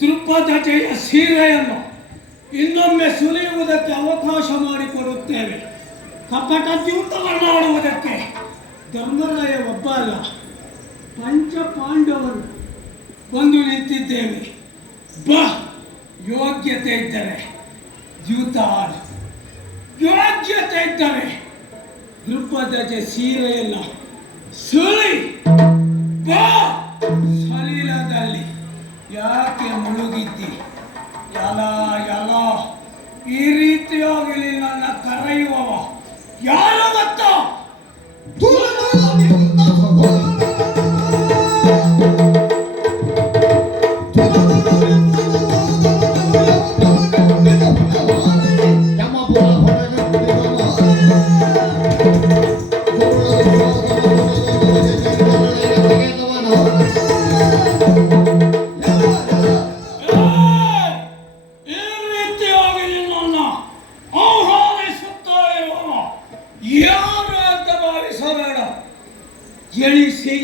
ದೃಪದತೆಯ ಸೀರೆಯನ್ನು ಇನ್ನೊಮ್ಮೆ ಸುಲಿಯುವುದಕ್ಕೆ ಅವಕಾಶ ಮಾಡಿಕೊಡುತ್ತೇವೆ. ಕಪಟ ದ್ಯೂತವನ್ನಾಡುವುದಕ್ಕೆ ಧರ್ಮರಾಯ ಒಬ್ಬ ಅಲ್ಲ, ಪಂಚ ಪಾಂಡವರು ಬಂದು ನಿಂತಿದ್ದೇವೆ. ಬಾ, ಯೋಗ್ಯತೆ ಇದ್ದರೆ ದ್ಯೂತ ಆಡು, ಯೋಗ್ಯತೆ ಇದ್ದರೆ ದೃಪದತೆ ಸೀರೆಯನ್ನು ಸುಲಿ. ಬಾ, ಸಲಿಲದಲ್ಲಿ ಯಾಕೆ ಮುಳುಗಿದ್ದಿ? ಎಲ್ಲ ಈ ರೀತಿಯಾಗಿ ನನ್ನ ಕರೆಯುವವ ಯಾರು ಗೊತ್ತಾ?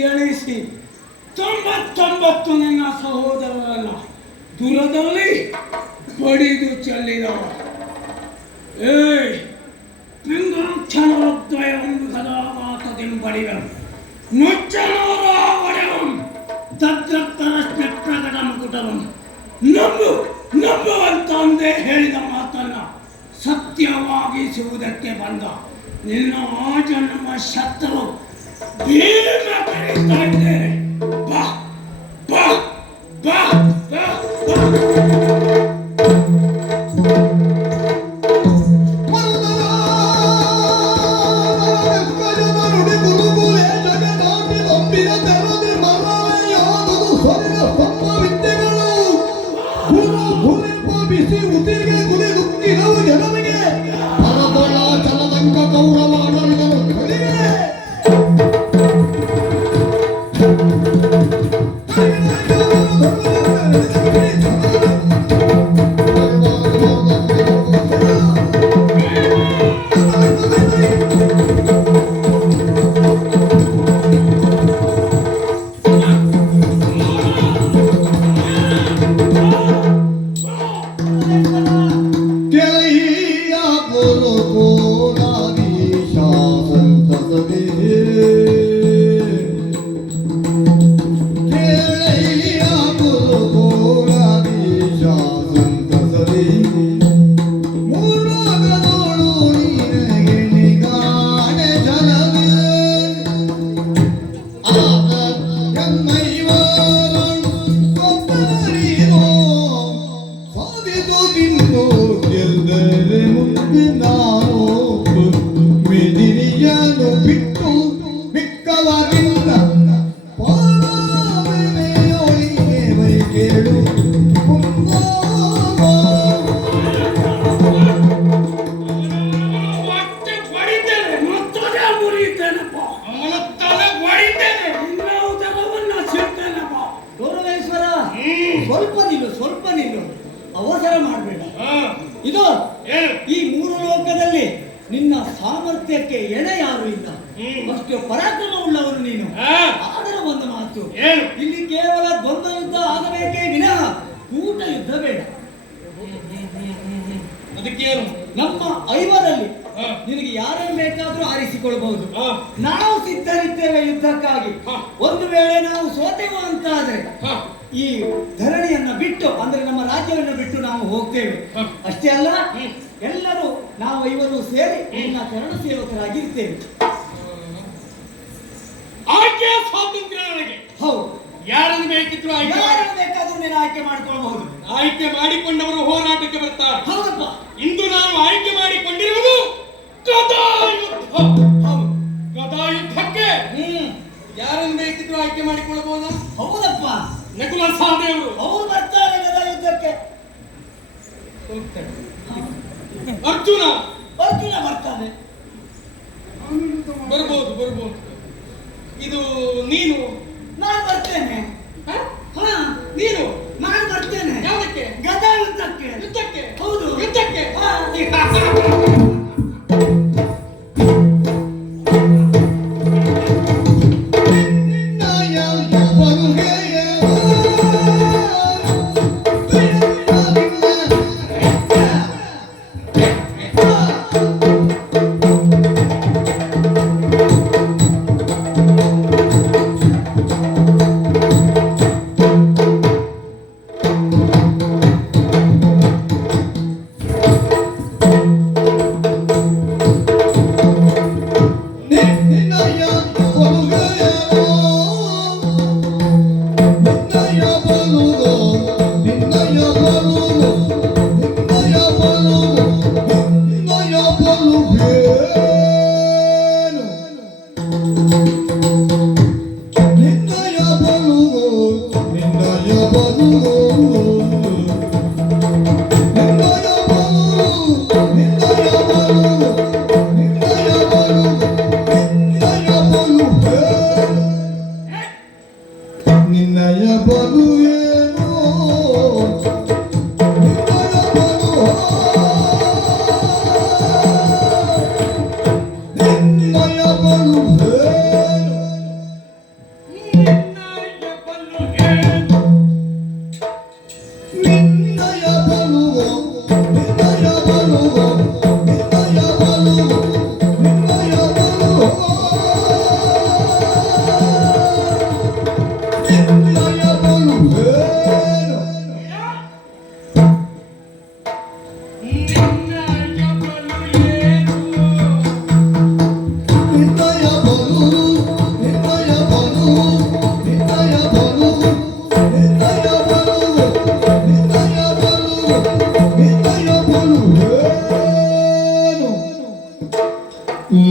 ಎಣಿಸಿ 99 ನಿನ್ನ ಸಹೋದರರನ್ನ ದೂರದಲ್ಲಿ ಬಡಿದು ಚೆಲ್ಲಿದವ. ಪಿಂಗಾಕ್ಷರದ್ವಯಂ ಕದಾಘಾತದಿಂಬಡಿವಂ ನುಚ್ಚನವರ ಒಡೆವಂ ತದ್ರಕ್ತರಶ್ಮಿ ಪ್ರಕಟ ಮುಕುಟವಂ. ನಂಬುವಂತಂದೇ ಹೇಳಿದ ಮಾತನ್ನ ಸತ್ಯವಾಗಿಸುವುದಕ್ಕೆ ಬಂದ ನಿನ್ನ ಆ ಜನ್ಮ ಶತ್ರು ಭೀಮ ಕರೀತಾ ಇದ್ದೇನೆ. ಬಾ ಬಾ ಬಾ ಬಾ ಬಾ. Now ಸಾಮರ್ಥ್ಯಕ್ಕೆ ಎಣೆ ಯಾರು ಇಲ್ಲ. ಅಷ್ಟು ಪರಾಕ್ರಮ ಉಳ್ಳವರು ನೀನು. ಆದರೆ ಒಂದು ಮಾತು, ಇಲ್ಲಿ ಕೇವಲ ದ್ವಂದ್ವ ಯುದ್ಧ ಆಗಬೇಕೇ ವಿನಃ ಕೂಟ ಯುದ್ಧ ಬೇಡ. ಅದಕ್ಕೇನು? ನಮ್ಮ ಐವರಲ್ಲಿ ನಿನಗೆ ಯಾರನ್ನು ಬೇಕಾದ್ರೂ ಆರಿಸಿಕೊಳ್ಬಹುದು. ನಾವು ಸಿದ್ಧರಿದ್ದೇವೆ ಯುದ್ಧಕ್ಕಾಗಿ. ಒಂದು ವೇಳೆ ನಾವು ಸೋತೆವು ಅಂತಾದ್ರೆ ಈ ಧರಣಿಯನ್ನ ಬಿಟ್ಟು, ಅಂದ್ರೆ ನಮ್ಮ ರಾಜ್ಯವನ್ನು ಬಿಟ್ಟು ನಾವು ಹೋಗ್ತೇವೆ. ಅಷ್ಟೇ ಅಲ್ಲ, ಎಲ್ಲರೂ ನಾವು ಐವರು ಸೇರಿ ನಿನ್ನ ಕರಣ ಸೇವಕರಾಗಿರ್ತೇವೆ. ಆಯ್ಕೆ ಸ್ವಾತಂತ್ರ್ಯ ನನಗೆ. ಹೌದು, ಯಾರನ್ನು ಬೇಕಿದ್ರು ಯಾರನ್ನು ಬೇಕಾದ್ರೂ ನೀನು ಆಯ್ಕೆ ಮಾಡ್ಕೊಳ್ಬಹುದು. ಆಯ್ಕೆ ಮಾಡಿಕೊಂಡವರು ಹೋರಾಟಕ್ಕೆ ಬರ್ತಾರೆ. ಹೌದಪ್ಪ, ಇಂದು ನಾವು ಆಯ್ಕೆ ಮಾಡಿಕೊಂಡಿರುವುದು ಗದಾಯುದ್ಧ. ಹೌದು, ಗದಾಯುದ್ಧಕ್ಕೆ ಯಾರನ್ನು ಬೇಕಿದ್ರು ಆಯ್ಕೆ ಮಾಡಿಕೊಳ್ಳಬಹುದು. ಹೌದಪ್ಪ, ನಕುಲ ಸಹದೇವರು ಅವರು ಬರ್ತಾರೆ ಗದಾ ಯುದ್ಧಕ್ಕೆ. ಅರ್ಜುನ ಬರ್ತಾನೆ. ಬರ್ಬೋದು. ಇದು ನೀನು? ನಾನು ಬರ್ತೇನೆ. ನೀನು? ನಾನು ಬರ್ತೇನೆ. ಯಾವುದಕ್ಕೆ? ಗದಾ ಯುದ್ಧಕ್ಕೆ. ಯುದ್ಧಕ್ಕೆ? ಹೌದು, ಯುದ್ಧಕ್ಕೆ.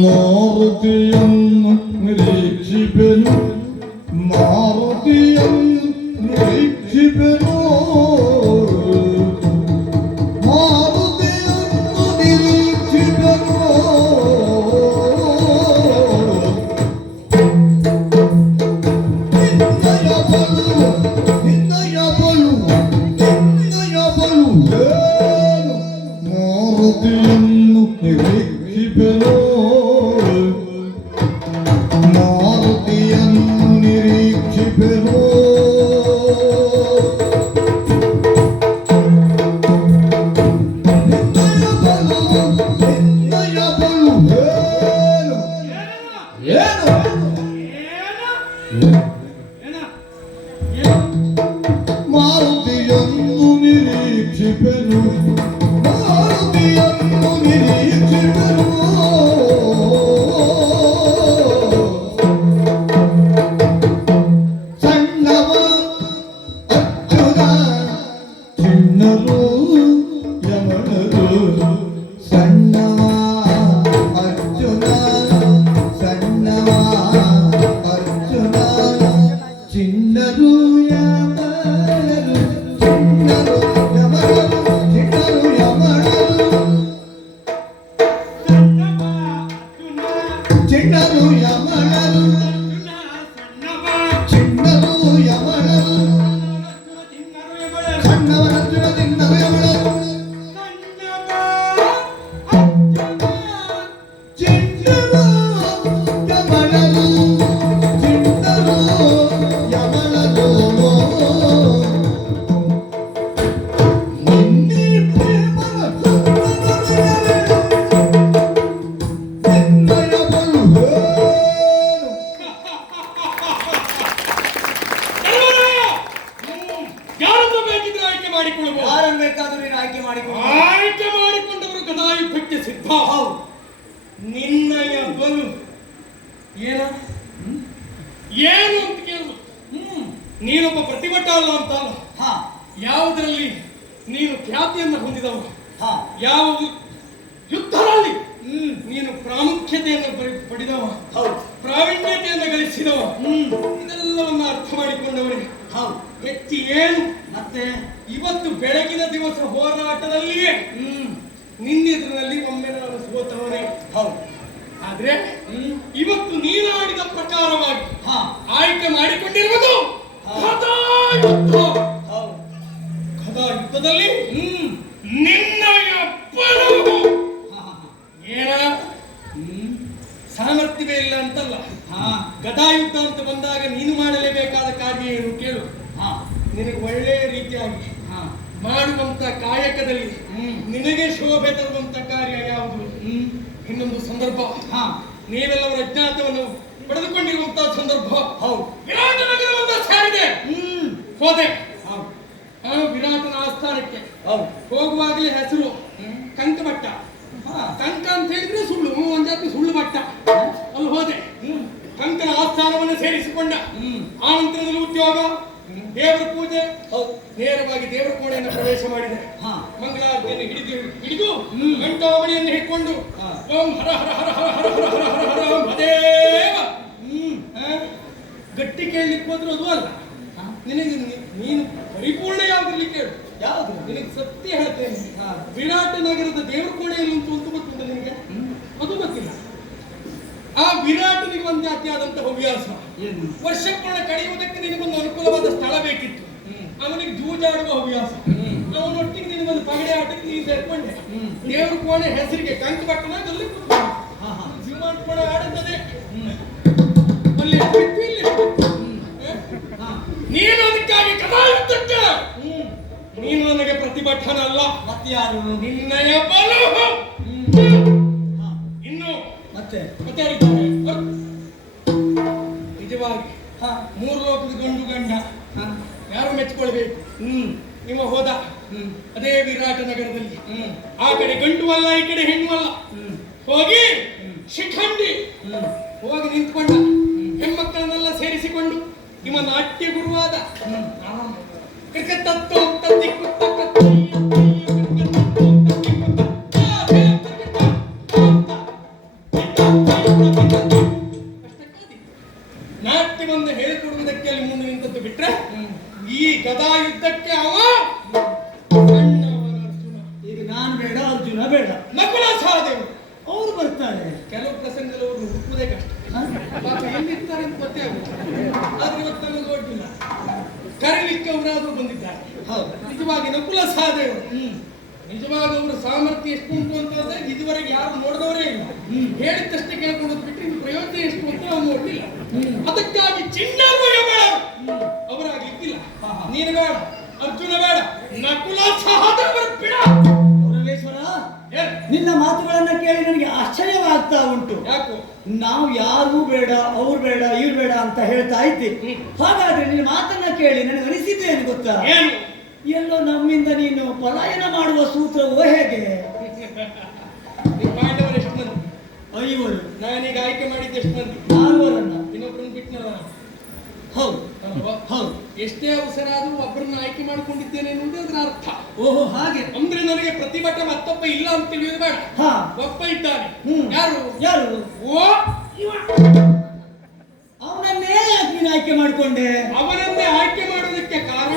ಮಾರುತಿಯನ್ನು ನಿರೀಕ್ಷಿಪೆನು, ಮಾರುತಿಯನ್ನು ನಿರೀಕ್ಷಿಪೆನು, ಮಾರುತಿಯನ್ನು ನಿರೀಕ್ಷಿಪೆನು. ನಿನ್ನಯ ಬಲು ಏನು? ಮಾರುತಿಯನ್ನು ನಿರೀಕ್ಷಿಪೆನು, ಮಾರುತಿಯನ್ನು ನಿರೀಕ್ಷಿಪೆನು. ನಿನ್ನಯ ಬಲು ಏನು? ಮಾರುತಿಯನ್ನು ನಿರೀಕ್ಷಿಪೆನು, ಮಾರುತಿಯನ್ನು ನಿರೀಕ್ಷಿಪೆನು. ಸಣ್ಣವ ಅರ್ಜುನ ಚಿನ್ನರು ಯಮನರು, ಸಣ್ಣವ ಅರ್ಜುನ, ಸಣ್ಣವ ಅರ್ಜುನ ಚಿನ್ನರು ಯಮನರು, ಚಿನ್ನರು ಯಮನರು, ಚಿನ್ನರು ಯಮನರು, ಚಿನ್ನರು ಯಮನರು, ಚಿನ್ನರು ಯಮನರು, ಸಣ್ಣವರರ್ಜುನ ಚಿನ್ನರು ಯಮನರು, ಚಿನ್ನ ನಿನ್ನಯ ಬಲು ಏನ ಏನು ಅಂತ ಕೇಳುದು. ನೀನೊಬ್ಬ ಪ್ರತಿಭಟ ಅಲ್ಲ ಅಂತಲ್ಲ, ಹಾ ಯಾವುದರಲ್ಲಿ ನೀನು ಖ್ಯಾತಿಯನ್ನು ಹೊಂದಿದವ, ಹಾ ಯಾವ ಯುದ್ಧದಲ್ಲಿ ನೀನು ಪ್ರಾಮುಖ್ಯತೆಯನ್ನು ಪಡೆದವ, ಹೌದು ಪ್ರಾವೀಣ್ಯತೆಯನ್ನು ಗಳಿಸಿದವ, ಇದೆಲ್ಲವನ್ನ ಅರ್ಥ ಮಾಡಿಕೊಂಡವನಿಗೆ ಹೌದು ಹೆಚ್ಚಿ ಏನು ಮತ್ತೆ ಇವತ್ತು ಬೆಳಗಿನ ದಿವಸ ಹೋರಾಟದಲ್ಲಿಯೇ ನಿನ್ನೆದುರಿನಲ್ಲಿ ಒಮ್ಮೆ ನಾನು ಸೋತವನೇ. ಹೌದು ಆದ್ರೆ ಇವತ್ತು ನೀನು ಆಡಿದ ಪ್ರಕಾರವಾಗಿ ಹಾ ಆಯ್ಕೆ ಮಾಡಿಕೊಂಡಿರುವುದು ಹಾ. ಗದಾಯುದ್ಧ. ಹೌದು ಗದಾಯುದ್ಧದಲ್ಲಿ ನಿನ್ನಯ ಬಲವು ಏನ ಸಾಮರ್ಥ್ಯವೇ ಇಲ್ಲ ಅಂತಲ್ಲ. ಹಾ ಗದಾಯುದ್ಧ ಅಂತ ಬಂದಾಗ ನೀನು ಮಾಡಲೇಬೇಕಾದ ಕಾರ್ಯ ಏನು ಕೇಳು. ಹಾ ನಿನಗೆ ಒಳ್ಳೆಯ ರೀತಿಯಾಗಿ ಹಾ ಮಾಡುವಂತ ಕಾಯಕದಲ್ಲಿ ನಿನಗೆ ಶೋಭೆ ತರುವಂತ ಕಾರ್ಯ ಯಾವುದು? ಇನ್ನೊಂದು ಸಂದರ್ಭ, ಹಾ ನೀವೆಲ್ಲವರ ಅಜ್ಞಾತವನ್ನು ಪಡೆದುಕೊಂಡಿರುವಂತಹ ಸಂದರ್ಭ. ಹೌದು ವಿರಾಟ ನಗರವಂತ ಸಾರಿದೆ ಹೋದೆ. ಹೌದು ವಿರಾಟನ ಆಸ್ಥಾನಕ್ಕೆ ಹೌದು ಹೋಗುವಾಗಲೇ ಹೆಸರು ಕಂಕಭಟ್ಟ. ಕಂಕ ಅಂತ ಹೇಳಿದ್ರೆ ಸುಳ್ಳು, ಒಂದ್ ಜಾತಿ ಸುಳ್ಳು ಭಟ್ಟ. ಅಲ್ಲಿ ಹೋದೆ, ಕಂಕನ ಆಸ್ಥಾನವನ್ನು ಸೇರಿಸಿಕೊಂಡ. ಆ ನಂತರದಲ್ಲಿ ಉದ್ಯೋಗ, ದೇವರ ಪೂಜೆ, ನೇರವಾಗಿ ದೇವರ ಕೋಣೆಯನ್ನು ಪ್ರವೇಶ ಮಾಡಿದೆ. ಮಂಗಳಾರತಿಯನ್ನು ಹಿಡಿದು ಗಂಟಾವಳಿಯನ್ನು ಹಿಡ್ಕೊಂಡು ಓಂ ಹರ ಹರ ಹರ ಹರ ಹರ ಹರ ಹರ ಹರ ಹರ ಓಂ ಮದೇವ. ಗಟ್ಟಿ ಕೇಳಲಿಕ್ಕೆ ಹೋದ್ರು ಅದು ಅಲ್ಲ. ನಿನಗೆ ನೀನು ಪರಿಪೂರ್ಣ ಯಾವ್ದ್ರಲ್ಲಿ ಕೇಳು. ಯಾವುದು ನಿನಗೆ ಸತ್ಯ ಹೇಳ್ತೇನೆ, ವಿರಾಟ ನಗರದ ದೇವರ ಕೋಣೆಯಲ್ಲಿ ಉಂಟು ಅಂತ ಗೊತ್ತುಂಟ ನಿನಗೆ? ಅದು ಗೊತ್ತಿಲ್ಲ. ಆ ವಿರಾಟನಿಗೆ ಒಂದು ಜಾತಿಯಾದಂತಹ ಹವ್ಯಾಸ, ವರ್ಷಪೂರ್ಣ ಕಳೆಯುವುದಕ್ಕೆ ನಿನಗೊಂದು ಅನುಕೂಲವಾದ ಸ್ಥಳ ಬೇಕಿತ್ತು. ಅವನಿಗೆ ಜೂಜಾಡುವ ಹವ್ಯಾಸ. ಅವನೊಟ್ಟಿಗೆ ನಿನಗೊಂದು ಪಗಡೆ ಆಟಕ್ಕೆ ನೀನು ಸೇರ್ಕೊಂಡೆ. ದೇವ್ರ ಕೋಣೆ ಹೆಸರಿಗೆ ಕಂಕಭಟ್ಟನಲ್ಲಿ ವಿಮಾನ ಕೋಣೆ ಆಡುತ್ತದೆ. ಅಲ್ಲಿ ನೀನು ಅದಕ್ಕಾಗಿ ಗದಾಯುದ್ಧಕ್ಕೆ ನೀನು ನನಗೆ ಪ್ರತಿಭಟನ ಅಲ್ಲ. ಮತ್ಯಾರು ನಿನ್ನಯ ಬಲು. ಇನ್ನು ಮತ್ತೆ ಮತ್ತೆ ಯಾರಿದ್ದಾರೆ? ನಿಜವಾಗಿ ಮೂರು ಲೋಕದ ಗಂಡ ಯಾರು ಮೆಚ್ಕೊಳ್ಬೇಕು. ನಿಮ್ಮ ಹೋದ ಅದೇ ವಿರಾಟ ನಗರದಲ್ಲಿ ಆ ಕಡೆ ಗಂಡು ಅಲ್ಲ, ಈ ಕಡೆ ಹೆಣ್ಣು ಅಲ್ಲ. ಹೋಗಿ ಶಿಖಂಡಿ ಹೋಗಿ ನಿಂತ್ಕೊಂಡ. ಹೆಣ್ಮಕ್ಕಳನ್ನೆಲ್ಲ ಸೇರಿಸಿಕೊಂಡು ನಿಮ್ಮ ನಾಟ್ಯ ಗುರುವಾದ ನಾಟ್ಯವನ್ನ ಹೇಳಿಕೊಡುವುದಕ್ಕೆ ಅಲ್ಲಿ ಮುಂದೆ ನಿಂತದ್ದು ಬಿಟ್ರೆ ಈ ಗದಾಯುದ್ಧಕ್ಕೆ ಅವ ಸಣ್ಣವನ ಅರ್ಜುನ. ಈಗ ನಾನು ಬೇಡ, ಅರ್ಜುನ ಬೇಡ, ನಕುಲ ಸಹದೇವರು ಅವ್ರು ಬರ್ತಾರೆ. ಕೆಲವು ಪ್ರಸಂಗದಲ್ಲಿ ಅವರು ಹುಟ್ಟುವುದೇ ಕಷ್ಟ. ಪಾಪ ಎಲ್ಲಿರ್ತಾರೆ ಅಂತ ಗೊತ್ತೇ ಆಗುತ್ತೆ. ಆದ್ರೆ ಇವತ್ತು ನಮಗೆ ಗೊತ್ತಿಲ್ಲ. ಕರೀಲಿಕ್ಕೆ ಅವರಾದ್ರೂ ಬಂದಿದ್ದಾರೆ. ಹೌದು ನಿಜವಾಗಿ ನಕುಲ ಸಹದೇವರು ನಿಜವಾಗಿ ಅವರ ಸಾಮರ್ಥ್ಯ ಎಷ್ಟು ಉಂಟು ಅಂತಂದ್ರೆ ಇದುವರೆಗೆ ಯಾರು ನೋಡಿದವರೇ ಇಲ್ಲ. ಹೇಳಿದ್ದಷ್ಟೇ ಕೇಳ್ಕೊಂಡು ಬಿಟ್ಟರೆ ಇದು ಪ್ರಯೋಜನ ಎಷ್ಟು ಅಂತ ನಾವು ನೋಡ್ಲಿಲ್ಲ. ಅದಕ್ಕಾಗಿ ಚಿನ್ನರು ಅವರಾಗಿಲ್ಲ. ನೀನು ಬೇಡ, ಅರ್ಜುನ ಬೇಡ, ನಕುಲ ಸಹದೇವರು ಬಿಡ. ಪರಮೇಶ್ವರ, ನಿನ್ನ ಮಾತುಗಳನ್ನ ಕೇಳಿ ನನಗೆ ಆಶ್ಚರ್ಯವಾಗ್ತಾ ಉಂಟು. ಯಾಕೋ ನಾವು ಯಾರೂ ಬೇಡ, ಅವ್ರು ಬೇಡ, ಇವ್ರು ಬೇಡ ಅಂತ ಹೇಳ್ತಾ ಇದ್ದೆ. ಹಾಗಾದ್ರೆ ನಿನ್ನ ಮಾತನ್ನ ಕೇಳಿ ನನಗೆ ಅನಿಸಿದ್ದೇನು ಗೊತ್ತಾ? ಏನು? ಎಲ್ಲೋ ನಮ್ಮಿಂದ ನೀನು ಪಲಾಯನ ಮಾಡುವ ಸೂತ್ರವೋ ಹೇಗೆ? ಪಾಂಡವರು ಎಷ್ಟು ಮಂದಿ? 5. ನಾನೀಗ ಆಯ್ಕೆ ಮಾಡಿದ್ದೆ ಎಷ್ಟು ಮಂದಿ? 4. ಇನ್ನೊಬ್ಬರನ್ನು ಬಿಟ್ಟನಲ್ಲ. ಹೌದು ಹೌದು. ಎಷ್ಟೇ ಅವಸರ ಆದ್ರೂ ಒಬ್ಬರನ್ನ ಆಯ್ಕೆ ಮಾಡಿಕೊಂಡಿದ್ದೇನೆ ಅನ್ನೋದು ಅದರ ಅರ್ಥ. ಓಹೋ ಹಾಗೆ. ಅಂದ್ರೆ ನನಗೆ ಪ್ರತಿಭಟ ಮತ್ತೊಬ್ಬ ಇಲ್ಲ ಅಂತ ತಿಳಿಯೋದು ಬೇಡ. ಒಬ್ಬ ಇದ್ದಾನೆ. ಯಾರು? ಯಾರು? ಓ ಅವನನ್ನೇ ಯಾಕೆ ನೀನು ಆಯ್ಕೆ ಮಾಡಿಕೊಂಡೆ? ಅವನನ್ನೇ ಆಯ್ಕೆ ಮಾಡೋದಕ್ಕೆ ಕಾರಣ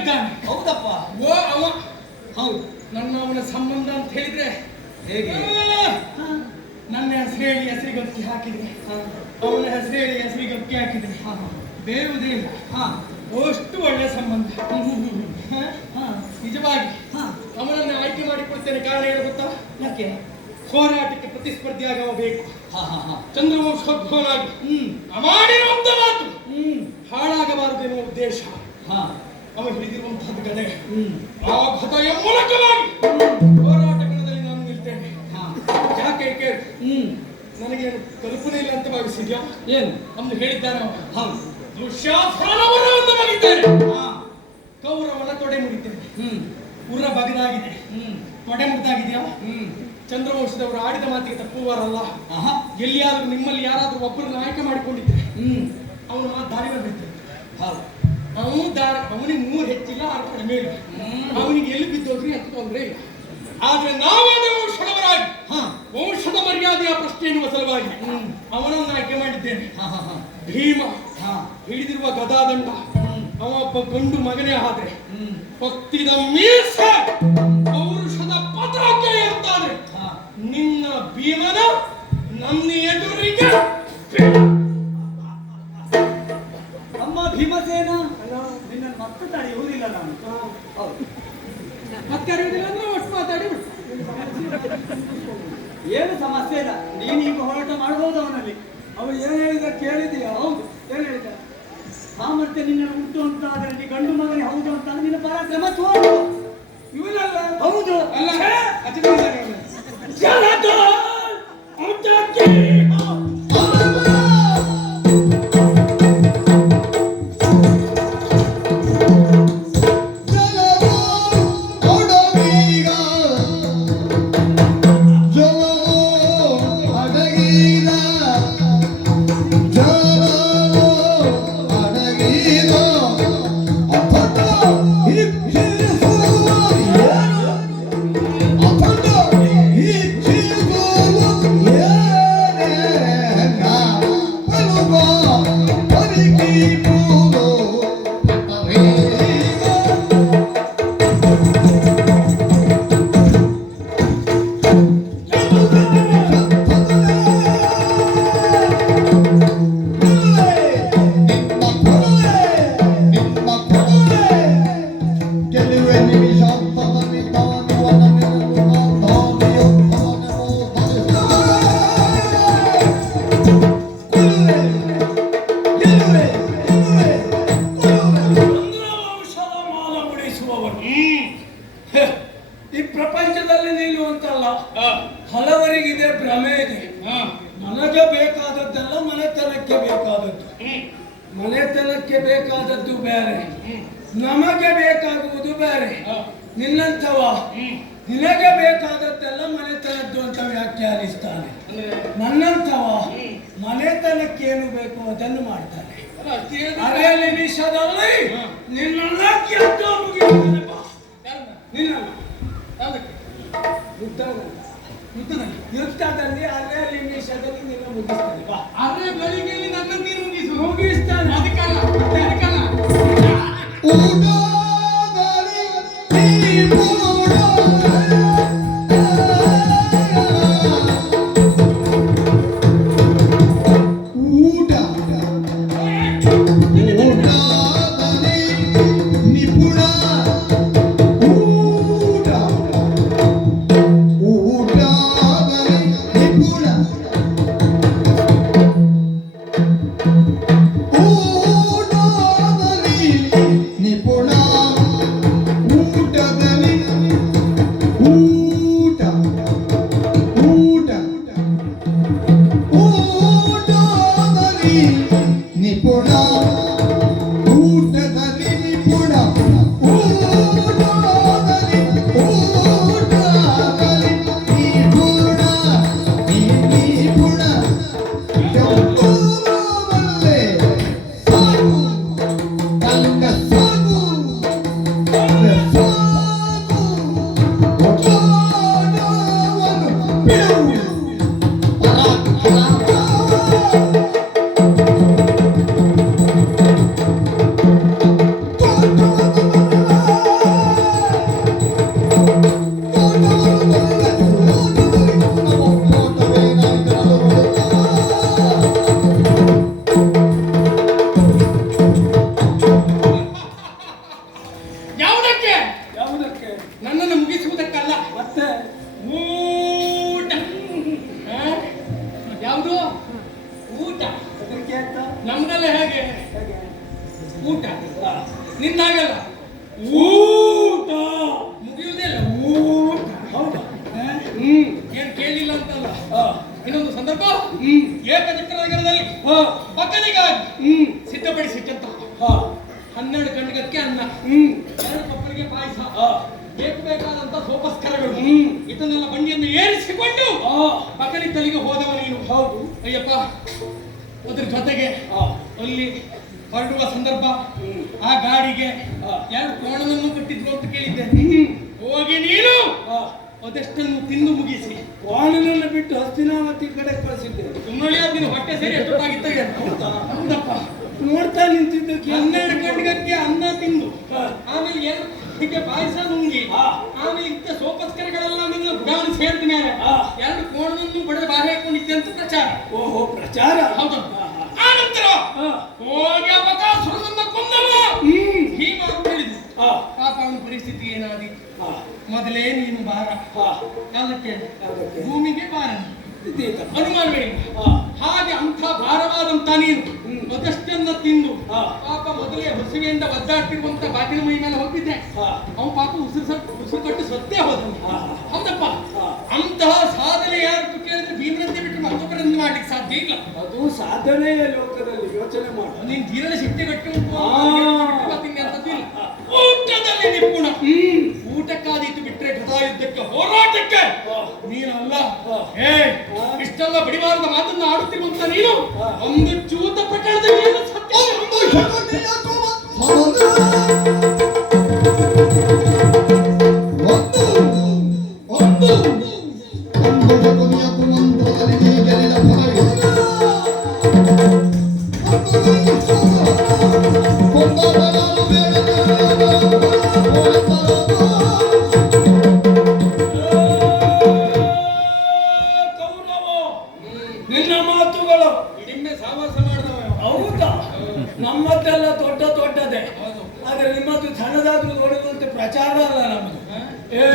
ಇದ್ದಾನೆ. ಹೌದಪ್ಪ. ಓ ಅವ ಹೌದು. ನನ್ನ ಅವನ ಸಂಬಂಧ ಅಂತ ಹೇಳಿದ್ರೆ ಹೇಗೆ? ನನ್ನ ಹೆಸರು ಹೇಳಿ ಹೆಸರಿಗಕ್ಕಿ ಹಾಕಿದ್ರೆ ಅವನ ಹೆಸರು ಹೇಳಿ ಹೆಸರಿಗಕ್ಕಿ ಹಾಕಿದ್ರೆ ಬೇರುವುದೇ ಇಲ್ಲ. ಅಷ್ಟು ಒಳ್ಳೆ ಸಂಬಂಧ. ನಿಜವಾಗಿ ಅವನನ್ನು ಆಯ್ಕೆ ಮಾಡಿಕೊಡ್ತೇನೆ. ಕಾರಣ ಏನು ಗೊತ್ತಾ? ಯಾಕೆ? ಹೋರಾಟಕ್ಕೆ ಪ್ರತಿಸ್ಪರ್ಧಿಯಾಗಿ ಅವ ಬೇಕು. ಚಂದ್ರವಂಶೋದ್ಭವನಾಗಿ ಮಾಡಿರುವಂತ ಮಾತು ಹಾಳಾಗಬಾರದು ಎನ್ನುವ ಉದ್ದೇಶ ಅವ ಹಿಡಿದಿರುವಂತಹದ್ದು ಗದೆ. ಆ ಗದೆಯ ಮೂಲಕವಾಗಿ ಹೋರಾಟ ಕಣದಲ್ಲಿ ನಾನು ನಿಲ್ತೇನೆ. ಯಾಕೆ ಕೇಳಿ, ನನಗೇನು ಕಲ್ಪನೆ ಇಲ್ಲ ಅಂತ ಭಾವಿಸಿದ್ಯಾ? ಏನು ಅಂದು ಹೇಳಿದ್ದಾನೆ ಅವ. ದುಶ್ಯಾಸನವರವನ್ನು ಬಗಿದ್ದೇನೆ, ಕೌರವನ ತೊಡೆ ಮುಗಿದ್ದೇನೆ. ಉರ್ರ ಬಗದಾಗಿದೆ, ತೊಡೆ ಮುಗ್ದಾಗಿದೆಯಾ? ಚಂದ್ರವಂಶದವರು ಆಡಿದ ಮಾತಿಗೆ ತಪ್ಪುವರಲ್ಲ. ಎಲ್ಲಿಯಾದ್ರೂ ನಿಮ್ಮಲ್ಲಿ ಯಾರಾದ್ರೂ ಒಬ್ಬರನ್ನ ಆಯ್ಕೆ ಮಾಡಿಕೊಂಡಿದ್ರೆ ಅವನು ಮಾತು ದಾರಿ ಬರ್ಬಿಡ್ತೇನೆ. ಅವನಿಗೆ 3 ಹೆಚ್ಚಿಲ್ಲ 6 ಕಡಿಮೆ ಇಲ್ಲ. ಅವನಿಗೆ ಎಲ್ಲಿ ಬಿದ್ದೋದ್ರಿ ಅಂತ ತೊಂದರೆ ಇಲ್ಲ. ಆದ್ರೆ ನಾವಾದ ವಂಶದವರಾಗಿ ವಂಶದ ಮರ್ಯಾದೆಯ ಪ್ರಶ್ನೆ ಎನ್ನುವ ಸಲುವಾಗಿ ಅವನನ್ನು ಆಯ್ಕೆ ಮಾಡಿದ್ದೇನೆ. ಭೀಮ ಹಿಡಿದಿರುವ ಗದಾದಂಡ ಅವ ಒಬ್ಬ ಗಂಡು ಮಗನೇ ಆದ್ರೆ ಭಕ್ತಿದ ಮೀಸ ಪೌರುಷದ ಪತಾಕೆ ಇರ್ತಾನೆ. ನಿನ್ನ ಭೀಮನ ನನ್ನ ಎದುರಿಗೆ ಅಮ್ಮ ಭೀಮಸೇನ ನಿನ್ನ ಮತ್ತೆ ತಡೆಯುವುದಿಲ್ಲ ನಾನು. ಮತ್ತೆ ಅರಿಯುವುದಿಲ್ಲ ಅಂದ್ರೆ ಒಟ್ಟು ಮಾತಾಡಿ ಏನು ಸಮಸ್ಯೆ ಇಲ್ಲ. ನೀನು ಈಗ ಹೋರಾಟ ಮಾಡಬಹುದು ಅವನಲ್ಲಿ. ಅವನು ಏನು ಹೇಳಿದ ಕೇಳಿದೀಯಾ? ಹೌದು. ಏನು ಹೇಳಿದ? ಸಾಮರ್ಥ್ಯ ನಿನ್ನ ಉಂಟು ಅಂತ ಅದರಲ್ಲಿ ಗಂಡು ಮಗನೇ ಹೌದು ಅಂತ ನಿನ್ನ ಪರಾಕ್ರಮ ತೋರು. ಇವನಲ್ಲ? ಹೌದು. ಅಲ್ಲ ಈ ಪ್ರಪಂಚದಲ್ಲಿ ನಿಲ್ಲುವಂತಲ್ಲ, ಹಲವರಿಗಿದೆ ಭ್ರಮೆ ಇದೆ. ನನಗೆ ಬೇಕಾದದ್ದೆಲ್ಲ ಮನೆತನಕ್ಕೆ ಬೇಕಾದದ್ದು. ಮನೆತನಕ್ಕೆ ಬೇಕಾದದ್ದು ಬೇರೆ, ನಮಗೆ ಬೇಕಾಗುವುದು ಬೇರೆ. ನಿನ್ನಂಥವ ನಿನಗೆ ಬೇಕಾದದ್ದೆಲ್ಲ ಮನೆತನದ್ದು ಅಂತ ವ್ಯಾಖ್ಯಾನಿಸ್ತಾನೆ. ನನ್ನಂಥವ ಮನೆತನಕ್ಕೇನು ಬೇಕು ಅದನ್ನು ಮಾಡ್ತಾನೆ. ಅದೇ ನಿಮಿಷದಲ್ಲಿ ನಿನ್ನ ಗೆದ್ದು ಮುಗಿಯುತ್ತಾನೆ. ಬಾ ನಿನ್ನ ಯುದ್ಧದಲ್ಲಿ ಅದೇ ನಿಮಿಷದಲ್ಲಿ ನಿನ್ನ ಮುಗಿಸ್ತಾನೆ. ಬಾ ಅದೇ ಬೆಳಿಗ್ಗೆ ನನ್ನ ನೀರು ಮುಗಿಸ್ತಾನೆ. ಅದಕ್ಕಲ್ಲ ಹೇಗೆ ಊಟ ನಿನ್ನಾಗಲ್ಲ ಊಟ ಮುಗಿಯುವುದೇ ಇಲ್ಲ ಊಟ ಹೌದಾ ಏನ್ ಕೇಳಿಲ್ಲ ಅಂತಲ್ಲ ಆ, ಇನ್ನೊಂದು ಸಂದರ್ಭ ಏಕಚಕ್ರನಗರದಲ್ಲಿ ಆ, ಬಕನಿಗಾಗಿ ಸಿದ್ಧಪಡಿಸಿಟ್ಟಂತ ಆ, 12 ಗಂಟೆಗೆ ಅನ್ನ 2 ಕಪ್ಪಲಿಗೆ ಪಾಯಸ ಆ, ಬೇಕಾದಂತ ಸೋಪಸ್ಕರಗಳು ಹ್ಮ್. ಇದನ್ನೆಲ್ಲ ಬಂಡಿಯನ್ನು ಏರಿಸಿಕೊಂಡು ಆ, ಬಕನಿ ತಲೆಗೆ ಹೋದವ ನೀನು ಹೌದು ಅಯ್ಯಪ್ಪ ಅದ್ರ ಜೊತೆಗೆ ಆ, ಅಲ್ಲಿ ಹೊರಡುವ ಸಂದರ್ಭ ಹ್ಮ್. ಆ ಗಾಡಿಗೆ ಆ. 2 ಕೋಣವನ್ನು ಕಟ್ಟಿದ್ರು ಅಂತ ಕೇಳಿದ್ದೇನೆ ಹೋಗಿ ನೀನು ಆ, ಅದೆಷ್ಟನ್ನು ತಿಂದು ಮುಗಿಸಿ ವಾಣನನ್ನು ಬಿಟ್ಟು ಹಸ್ತಿನಾವತಿ ಕಡೆ ಕಳಿಸಿದ್ದೇನೆ ಸುಮ್ಮನೆ ನೀನು ಹೊಟ್ಟೆ ಸೇರಿ ಎಷ್ಟೊತ್ತಾಗಿತ್ತ ಹೌದಪ್ಪ ನೋಡ್ತಾ ನಿಂತಿದ್ದಕ್ಕೆ 12 ಗಂಟೆಗೆ ಅನ್ನ ತಿಂದು ಆ, ಆಮೇಲೆ 2 ಗಂಟೆಗೆ ಪಾಯಸ ನುಂಗಿ ಆ. ಆಮೇಲೆ ಇಂಥ ಸೋಪಸ್ಕರಗಳೆಲ್ಲ ನಿನ್ನ ಬುಡಾವಣೆ ಸೇರಿದ ಮೇಲೆ ಆ. 2 ಕೋಣವನ್ನು ಬಡದ ಬಾರಿ ಹಾಕೊಂಡಿದ್ದೆ ಅಂತ ಪ್ರಚಾರ ಓಹೋ ಪ್ರಚಾರ ಹೌದು ಆ, ಆ. ಆ ನಂತರ ಆ, ಹೋಗಿ ಆ ಬಕಾಸುರನನ್ನ ಕೊಂದವ ಭೀಮ ಅಂತ ಹೇಳಿದ್ರು ಆ, ಪಾಪ ಅವನ ಪರಿಸ್ಥಿತಿ ಏನಾದಿ ಆ, ಮೊದಲೇ ನೀನು ಭಾರ ಆ, ಕಾಲಕ್ಕೆ ಅದಕ್ಕೆ ಭೂಮಿಗೆ ಭಾರ ಇದೀತ. ಅನುಮಾನವೇನಿಲ್ಲ ಆ, ಹಾಗೆ ಅಂಥ ಭಾರವಾದಂತ ನೀನು ಹ್ಮ್. ಅದಷ್ಟನ್ನ ತಿಂದು ಆ. ಪಾಪ ಮೊದಲೇ ಹಸುವೆಯಿಂದ ಒದ್ದಾಡ್ತಿರುವಂತ ಬಾಗಿನ ಮೈ ಮೇಲೆ ಹೋಗಿದ್ದೆ ಆ, ಅವನು ಪಾಪ ಉಸಿರು ಕಟ್ಟು ಸತ್ತೇ ಹೋದ ಆ. ಹೌದಪ್ಪ ಆ. ಅಂತಹ ಸಾಧನೆ ಯಾರು ಕೇಳಿದ್ರೆ ಭೀಮನಂತೆ ಬಿಟ್ಟು ಮತ್ತೊಬ್ಬರನ್ನು ಮಾಡ್ಲಿಕ್ಕೆ ಸಾಧ್ಯ ಇಲ್ಲ ಅದು ಸಾಧನೆಯ ಲೋಕದಲ್ಲಿ ಯೋಚನೆ ಮಾಡು ನೀನ್ ಜೀವನ ಶಕ್ತಿ ಗಟ್ಟಿ ಉಂಟು ಆ. ಅಂತದ್ದಿಲ್ಲ ಊಟದಲ್ಲಿ ನಿಪುಣ ಊಟಕ್ಕಾದೀತು ಬಿಟ್ರೆ ಗದಾಯುದ್ಧಕ್ಕೆ ಹೋರಾಟಕ್ಕೆ ನೀನಲ್ಲ ಏ ಇಷ್ಟೆಲ್ಲ ಬಡಿವಾರದ ಮಾತನ್ನ ಆಡುತ್ತಿರುವಂತ ನೀನು ಒಂದು ಚೂತ ಪಟ್ಟಣದಲ್ಲಿ ಏನು ಸತ್ಯ ಕೌರವ ನಿನ್ನ ಮಾತುಗಳು ಇಡಿಮೆ ಸಾವಾಸ ಮಾಡಿದವ ಹೌದಾ ನಮ್ಮದೆಲ್ಲ ದೊಡ್ಡ ದೊಡ್ಡದೇ ಆದ್ರೆ ನಿಮ್ಮದು ಸಣ್ಣದಾದ್ರೂ ದೊಡ್ಡದಂತೆ ಪ್ರಚಾರ ಅಲ್ಲ ನಮ್ಮದು ಏ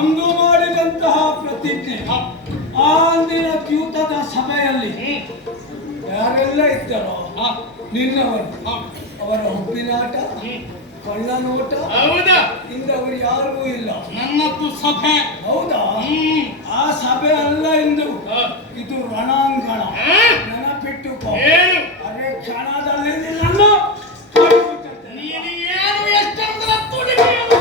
ಅಂದು ಮಾಡಿದಂತಹ ಪ್ರತಿಜ್ಞೆ ಆ ಅಂದಿನ ದ್ಯೂತದ ಸಭೆಯಲ್ಲಿ ಯಾರೆಲ್ಲ ಇದ್ದರೋ ನಿನ್ನವರು ಅವರ ಹುಬ್ಬಿನಾಟ ಕಳ್ಳ ನೋಟ ಹೌದಾ ಇಂದವರು ಯಾರಿಗೂ ಇಲ್ಲ ನನ್ನದ್ದು ಸಭೆ ಹೌದಾ ಆ ಸಭೆ ಅಲ್ಲ ಇಂದು ಇದು ರಣಾಂಗಣ ನೆನಪಿಟ್ಟುಕೋ ಏನು ಅದೇ ಕ್ಷಣದಲ್ಲಿ ನಿನ್ನನ್ನು ಹೊಡೆದುಬಿಟ್ಟಿರ್ತೇನೆ. ನೀನು ಏನು ಎಷ್ಟಂದ್ರ ತುಡಿಮೆಯನ್ನು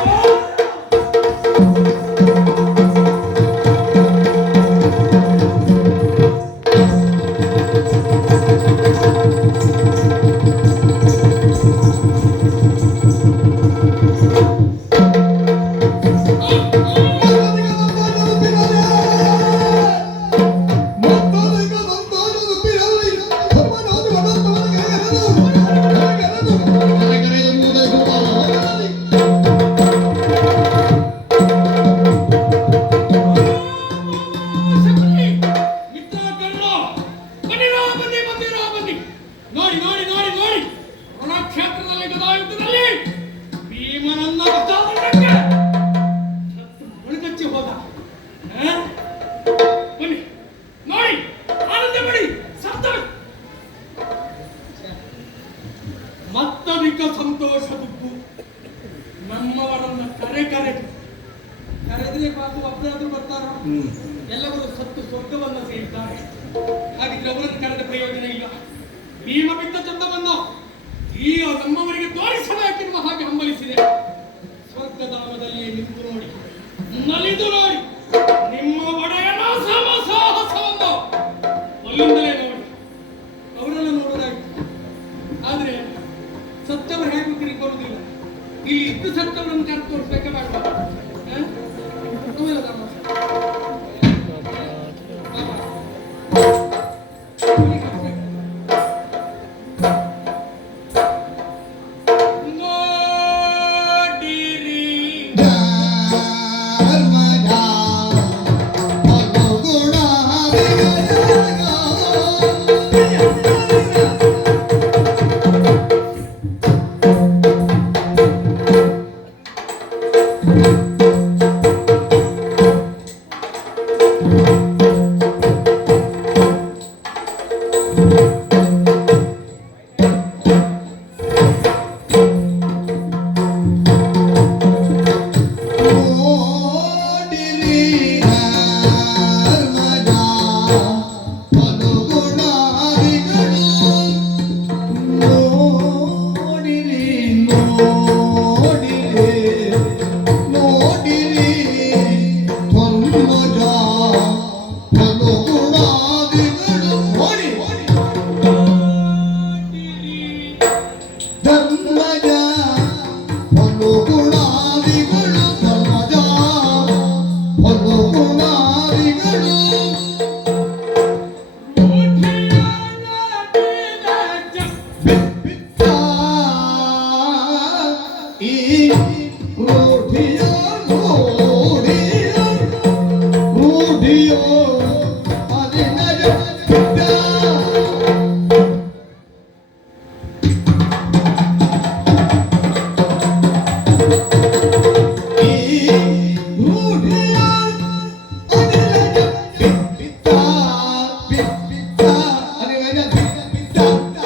ನೋಡಿ ನೋಡಿ ನೋಡಿ ನೋಡಿ ರಣಕ್ಷೇತ್ರದಲ್ಲಿ ಗದಾಯುದ್ಧದಲ್ಲಿ ಭೀಮನನ್ನ ಗದಾಯುದ್ಧಕ್ಕೆ ಒಳಗಚ್ಚಿ ಹೋದ ಬನ್ನಿ ನೋಡಿ ಆನಂದ ಪಡಿ ಸಂತ ಮತ್ತಧಿಕ ಸಂತೋಷ ದುಡ್ಡು ನಮ್ಮವರನ್ನ ಕರೆದ್ರೆ ಪಾಪು ಒಬ್ಬರಾದ್ರೂ ಬರ್ತಾರ ಎಲ್ಲವರು ಸತ್ತು ಸ್ವರ್ಗವನ್ನ ಸೇರಿದ್ದಾರೆ ಹಾಗಿದ್ರೆ ಅವರನ್ನು ಕರೆದ ಪ್ರಯೋಜನ ಇಲ್ಲ ಭೀಮ ಬಿದ್ದ ಚಂದವನ್ನ ಈ ನಮ್ಮವರಿಗೆ ತೋರಿಸಬೇಕೆನ್ನುವ ಹಾಗೆ ಹಂಬಲಿಸಿದೆ ಸ್ವರ್ಗಧಾಮದಲ್ಲಿ ನಿಂತು ನೋಡಿ ನಲಿದು ನೋಡಿ ನಿಮ್ಮ ಒಡೆಯನ ಸಾಹಸವನ್ನು ಅಲ್ಲಿಂದಲೇ ನೋಡಿ ಅವರೆಲ್ಲ ನೋಡೋದಾಯ್ತು ಆದ್ರೆ ಸತ್ತವರು ಹೇಗೂ ತಿರುಗಿ ಬರುವುದಿಲ್ಲ ಇಲ್ಲಿ ಇದ್ದು ಸತ್ತವರನ್ನು ಕರೆದು ತೋರಿಸ್ಬೇಕೆ ಬೇಡ ನೋಡಿರಿ ಧರ್ಮದ ಫಲಗುಣಾದಿಗಳು ನೋಡಿರಿ ನೋಡಿರಿ ನೋಡಿರಿ ಧರ್ಮದ ಫಲಗುಣಾದಿಗಳು ನೋಡಿ ಧರ್ಮದ ಫಲಗುಣಾದಿಗಳು ಧರ್ಮದ ಫಲಗುಣಾದಿಗಳು ಬಿತ್ತ ಈ ರೂಢಿಯ ರೂಢಿಯ ರೂಢಿಯ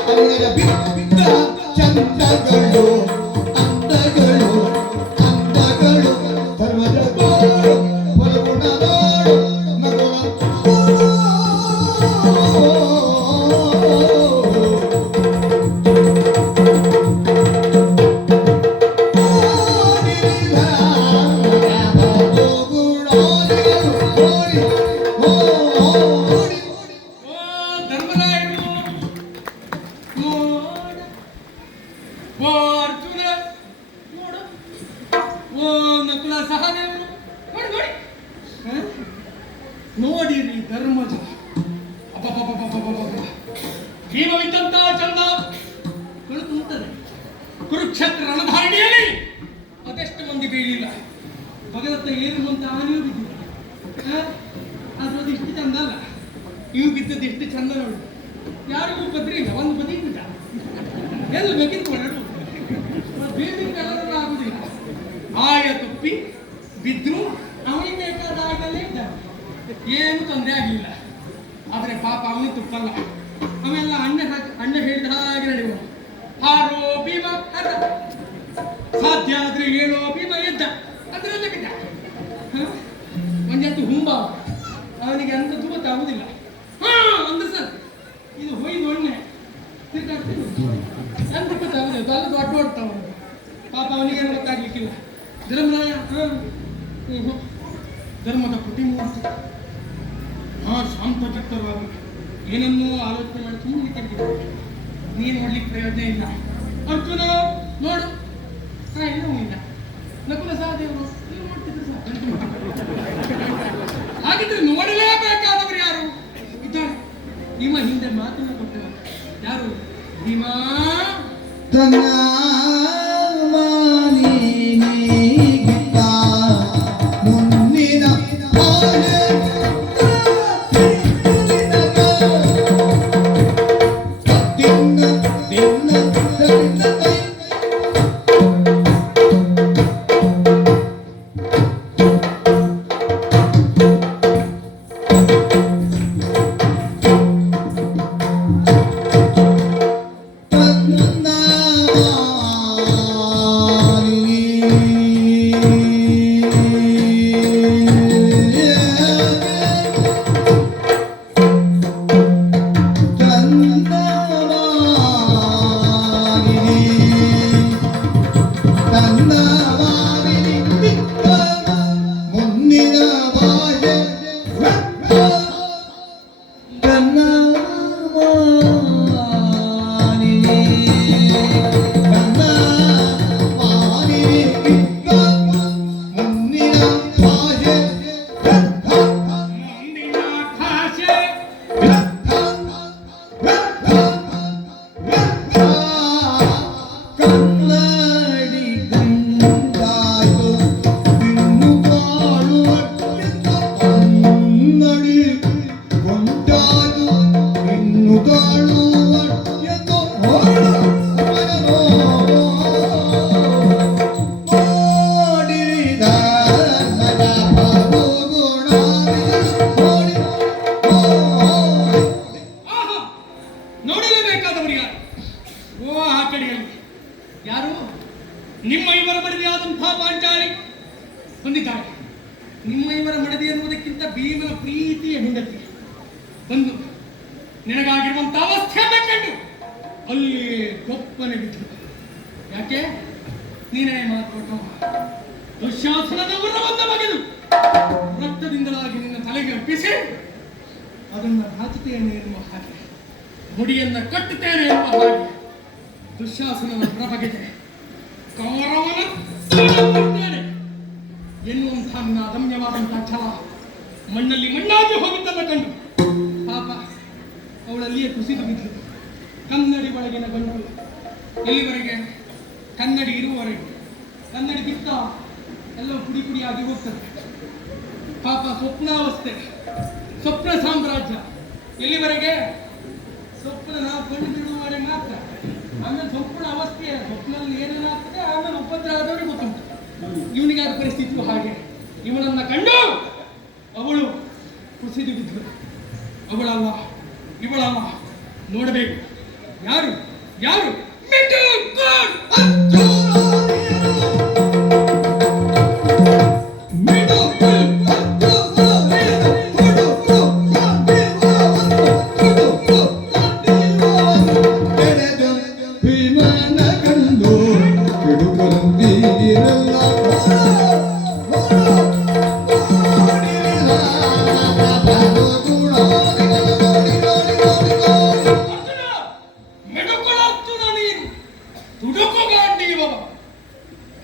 ಅದಿನಗ ಬಿತ್ತ ಚಂದಗಳು ಅಂದಗಳು ಅಂದಗಳು ಧರ್ಮದ ಗೋಳು ಫಲಗುಣದೋಳು ನಗುಣ ಓ ಧರ್ಮರಾಯರು, ನೋಡ. ಓ ಅರ್ಜುನ, ನೋಡು. ಓ ನಕುಲ ಸಹದೇವರು, ನೋಡಿ ನೋಡಿ. ಹ? ನೋಡಿರಿ ಧರ್ಮಜ. ಅಬ್ಬಬ್ಬಬ್ಬಬ್ಬಬ್ಬಬ್ಬ. ಭೀಮವಿದ್ದಂತ ಚಂದ ಕುಳಿತು ನಿಂತರೆ. ಕುರುಕ್ಷೇತ್ರ ರಣಧಾರಣಿಯಲ್ಲಿ ಅದೆಷ್ಟು ಮಂದಿ ಬೀಳಿಲ್ಲ. ಭಗವತ್ತ ಏನು ಅಂತ ಆನೆಯೂ ಬಿದ್ದಿಲ್ಲ. ಅದು ಇಷ್ಟು ಚಂದ ಅಲ್ಲ, ಇವು ಬಿದ್ದದ್ದು ಎಷ್ಟು ಚಂದ ನೋಡಿ. ಯಾರಿಗೂ ಬದ್ರಿ ಇಲ್ಲ, ಒಂದು ಬದಿ ಬಿಟ್ಟ ಎಲ್ಲ ಬೇಕಿತ್ತು ಬೇಬಿಂಗ್ ಕಲರ್ ಆಗುದಿಲ್ಲ. ಆಯ ತುಪ್ಪಿ ಬಿದ್ರು ಅವನಿಗೆ ಬೇಕಾದಾಗಲೇ ಇದ್ದ, ಏನು ತೊಂದರೆ ಆಗಲಿಲ್ಲ. ಆದರೆ ಪಾಪ ಅವನಿಗೆ ತುಪ್ಪಲ್ಲ, ಅವೆಲ್ಲ ಅಣ್ಣ ಹೇಳಿದ ಹಾಗೆ ನಡೆಯುವ. ಹಾರೋ ಭೀಮ ಹರ, ಸಾಧ್ಯ ಆದ್ರೆ ಹೇಳೋ ಭೀಮ ಎದ್ದ, ಅದರಲ್ಲೇ ಬಿಟ್ಟ. ಒಂದತ್ತು ಹುಂಬ, ಅವನಿಗೆ ಅಂಥದ್ದು ಗೊತ್ತಾಗುವುದಿಲ್ಲ. ಅಂದ್ರೆ ಸರ್ ಇದು ಹೊಯ್ದು ಒಣ್ಣೆ ತಿರ್ಗಾಡ್ತೀನಿ ಅಂತ ಗೊತ್ತಾಗುದಿಲ್ಲ, ಅಲ್ಲ ದೊಡ್ಡ ಓಡ್ತಾವ. ಪಾಪ ಅವನಿಗೇನು ಗೊತ್ತಾಗ್ಲಿಕ್ಕಿಲ್ಲ. ಧರ್ಮರಾಯ ಧರ್ಮದ ಪ್ರತಿಮೂರ್ತಿ. ಶಾಂತ ಚಿತ್ತವಾಗಿ ಏನನ್ನೂ ಆಲೋಚನೆ ಮಾಡಿ ಸುಮ್ಮನೆ ತೆಗೆದಿದ್ದಾರೆ. ನೀನು ನೋಡ್ಲಿಕ್ಕೆ ಪ್ರಯೋಜನ ಇಲ್ಲ. ಅರ್ಜುನ ನೋಡು, ಏನೂ ಇಲ್ಲ. ನಕುಲ ಸಹದೇವರು ನೀವು ನೋಡ್ತಿದ್ರು ಹಾಗಿದ್ರೆ ನೋಡಲೇಬೇಕಾದವರು ಯಾರು ಇದ್ದಾರೆ? ನಿಮ್ಮ ಹಿಂದೆ ಮಾತನ್ನು ಕೊಟ್ಟವರು ಯಾರು? ಭೀಮಾ ಮುಂದಿನ ಕಡೆಯಲ್ಲಿ ಯಾರು ನಿಮ್ಮ ಇವರ ಮಡದಿಯಾದಂತಹ ಪಾಂಚಾಲಿ ಬಂದಿದ್ದಾಳೆ. ನಿಮ್ಮ ಇವರ ಮಡದಿ ಎನ್ನುವುದಕ್ಕಿಂತ ಭೀಮನ ಪ್ರೀತಿಯ ಹೆಂಡತಿ ಬಂದು ನಿನಗಾಗಿರುವಂತಹ ಅವಸ್ಥೆಯನ್ನು ಕಂಡು ಅಲ್ಲಿ ಗೊಪ್ಪನೆ ಬಿದ್ದು. ಯಾಕೆ ನೀನೇ ಮಾತೊಟ್ಟು ದುಶ್ಯಾಸನದ ಉರವನ್ನು ಬಗೆದು ರಕ್ತದಿಂದಲಾಗಿ ನಿನ್ನ ತಲೆಗೆ ಅರ್ಪಿಸಿ ಅದನ್ನು ರಾಜತೆಯನ್ನು ಎನ್ನುವ ಹಾಗೆ ಮುಡಿಯನ್ನು ಕಟ್ಟುತ್ತೇನೆ ಎನ್ನುವ ಹಾಗೆ ದುಶ್ಯಾಸನದ ಹೊರಬಗೆದೆ ಕೌರವನ ಎನ್ನುವಂಥ ನನ್ನ ಅದಮ್ಯವಾದಂತಹ ಛಲ ಮಣ್ಣಲ್ಲಿ ಮಣ್ಣಾಗಿ ಹೋಗಿದ್ದನ್ನು ಕಂಡು ಪಾಪ ಅವಳಲ್ಲಿಯೇ ಕುಸಿದು ಬಿದ್ದು. ಕನ್ನಡಿ ಒಳಗಿನ ಗಂಡು ಎಲ್ಲಿವರೆಗೆ? ಕನ್ನಡಿ ಇರುವವರೆಗೆ. ಕನ್ನಡಿ ಬಿತ್ತ ಎಲ್ಲ ಪುಡಿ ಪುಡಿಯಾಗಿ ಹೋಗ್ತದೆ. ಪಾಪ ಸ್ವಪ್ನಾವಸ್ಥೆ, ಸ್ವಪ್ನ ಸಾಮ್ರಾಜ್ಯ ಎಲ್ಲಿವರೆಗೆ? ಸ್ವಪ್ನ ನಾವು ಕಂಡು ಬಿಡುವವರೆಗೆ ಮಾತ್ರ. ಆಮೇಲೆ ಸ್ವಪ್ನ ಅವಸ್ಥೆ, ಸ್ವಪ್ನಲ್ಲಿ ಏನೇನಾಗ್ತದೆ ಆಮೇಲೆ ಉಪದ್ರ ಆದವರಿಗೆ ಗೊತ್ತುಂಟು. ಇವನಿಗಾದ ಪರಿಸ್ಥಿತಿಯು ಹಾಗೆ. ಇವನನ್ನ ಕಂಡು ಅವಳು ಕುಸಿದು ಬಿದ್ದು. ಅವಳಲ್ಲ ಇವಳಲ್ಲ, ನೋಡಬೇಕು ಯಾರು ಯಾರು